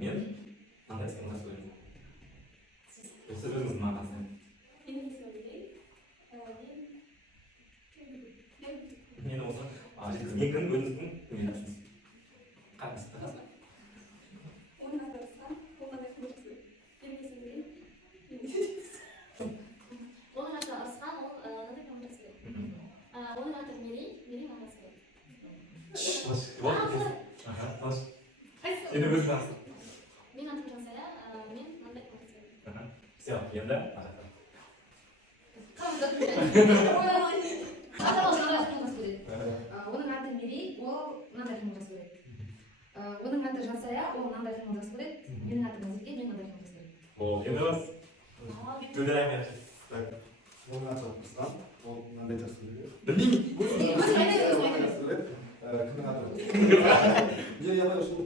мен мынандай істен ойлаймын. Сіз өзіңіздің мағынасына. Мен осы мен кім өзіңіздің кім айтасыз? Қараңыз. Оның аты Асқан, ол мынандай командасы керек. Оның аты Мери мамасы керек. Сені өзің асың. Менің атым Жансая, мен мынандай командасы керек. Все, енді Оның аты Мери, ол мынандай қимыл жасау керек. Оның аты Жансая, ол мынандай қимыл жасау керек. Менің атым Назике, мен мынандай қимыл жасау керек. О, енді бас. Төлеймін. Оның аты Ислам, ол мынандай жасау керек. Білмеймін. Кімнің аты? Мен яғни үшін